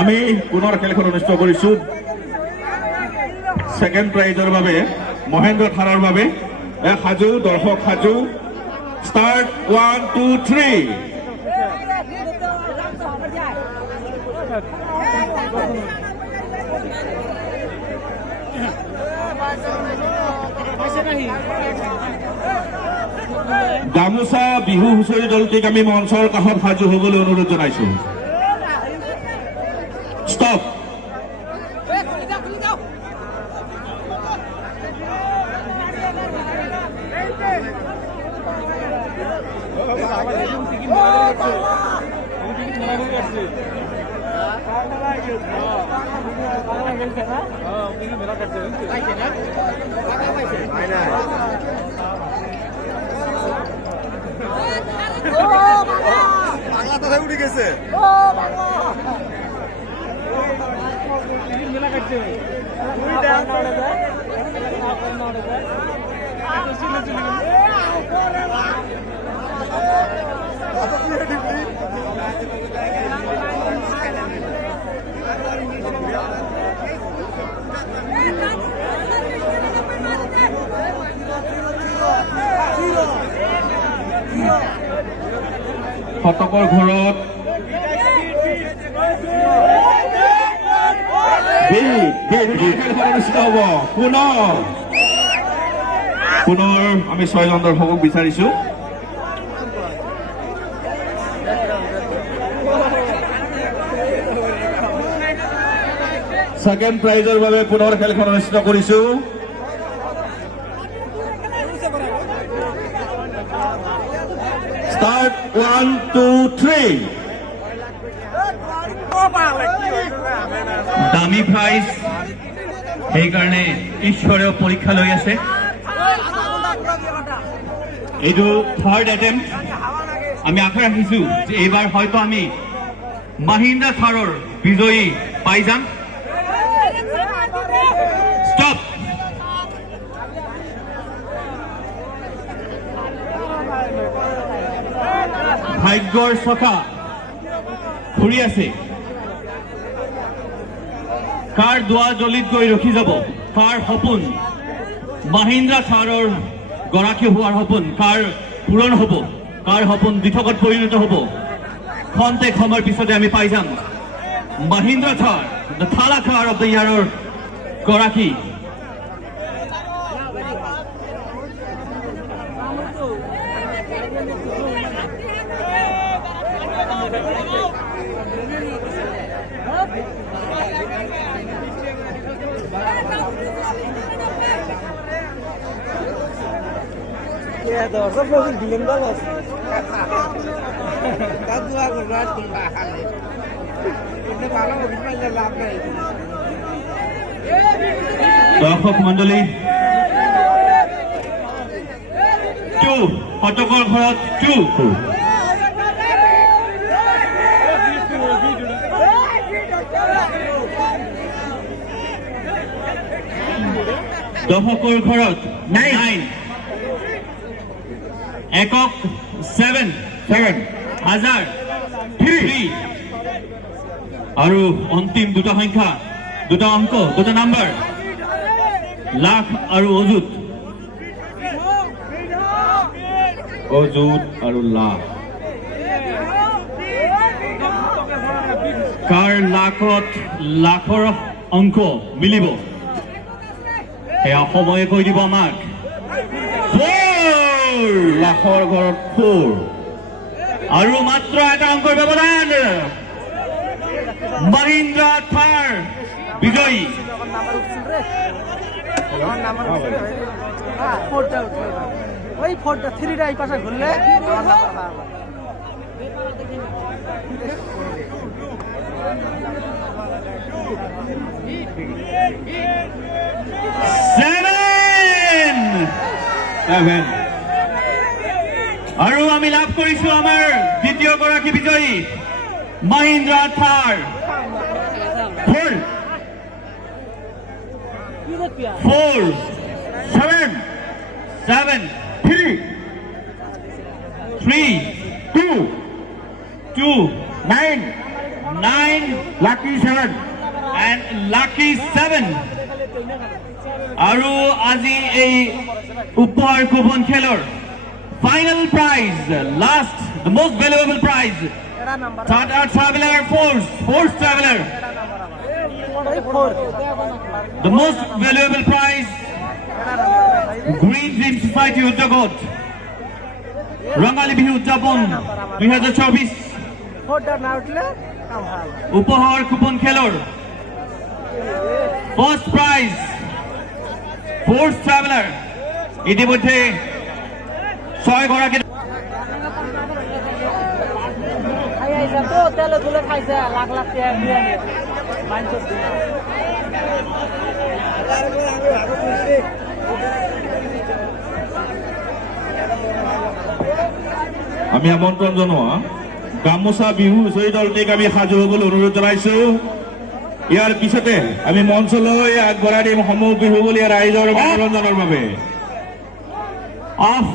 আমি পুনৰ খেলখন অনুষ্ঠিত কৰিছো সেকেন্ড প্ৰাইজৰ বাবে মহেন্দ্ৰ থাৰৰ বাবে সাজু দৰ্শক সাজু স্টাৰ্ট 1 2 3 গামোচা বিহু হুঁচৰি দলটিক আমি মঞ্চৰ কাষত সাজু হ'বলৈ অনুৰোধ জনাইছো Stop. বাংলা তো উঠে গেছে শতকৰ ঘৰত পুনৰ আমি 6 জন দৰ্শকক বিচাৰিছো সেকেন্ড প্ৰাইজৰ বাবে পুনৰ খেলখন অনুষ্ঠিত কৰিছো স্টাৰ্ট 1 2 3 দামী প্ৰাইজ সেইকাৰণে ঈশ্বৰেও পৰীক্ষা লৈ আছে এইটো থাৰ্ড এটেম্প আমি আশা ৰাখিছো যে এইবাৰ হয়তো আমি মহিন্দ্ৰা থাৰৰ বিজয়ী পাই যাম ষ্টপ ভাগ্যৰ চকা ঘূৰি আছে কাৰ দুৱাৰ দলিত গৈ ৰখি যাব কাৰ সপোন মহিন্দ্ৰা থাৰৰ গৰাকী হোৱাৰ সপোন কাৰ পূৰণ হ'ব কাৰ সপোন দিঠকত পৰিণত হ'ব খন্তেক সময়ৰ পিছতে আমি পাই যাম মহিন্দ্ৰা থাৰ দ্য থালা কাৰ অফ দ্য ইয়াৰৰ গৰাকী দৰ্শক মণ্ডলী শতকৰ ঘৰত দৰ্শকৰ ঘৰত 9 একক 7 হাজাৰ 3 আৰু অন্তিম দুটা সংখ্যা দুটা অংক দুটা নাম্বাৰ লাখ আৰু অযুত আৰু লাখ কাৰ লাখত লাখৰ অংক মিলিব এয়া সময়ে কৈ দিব আমাক লাখৰ ঘৰত 4 আৰু মাত্ৰ এটা অংকৰ ব্যৱধান মহিন্দ্ৰা থাৰ বিজয়ী ওই ফোৰটা 3টা এই পাশে ঘুৰলে সেভেন আৰু আমি লাভ কৰিছো আমাৰ দ্বিতীয় গৰাকী বিজয়ী মহিন্দ্ৰা থাৰ 4 7 3 2 9 9 লাকি 7 and Lucky 7. আৰু আজি এই উপহাৰ কুপন খেলৰ final prize, last, the most valuable prize, এটা নাম্বার traveler force traveler, ওই for the most valuable prize, Green Dream Society উদ্যোগত ৰঙালী বিহু উদযাপন 2024 ফোৰটা না উঠলে কাম ভাল উপহাৰ কুপন খেলৰ ফাৰ্ষ্ট প্ৰাইজ ফ'ৰ্চ ট্ৰেভেলাৰ ইতিমধ্যে 6 গৰাকী খাই আইছা তো তেলে তুলে খাইছে লাখ লাখ টাকা দিয়ে আনি মাইনছ আমি আমন্ত্ৰণ জনোৱা গামোচা বিহু হুঁচৰি দলটিক আমি সাজু হ'বলৈ অনুৰোধ জনাইছো। ইয়াৰ পিছতে আমি মঞ্চলৈ আগবঢ়াই দিম সমূহ বিহু বুলি ৰাইজৰ মনোৰঞ্জনৰ বাবে। অফ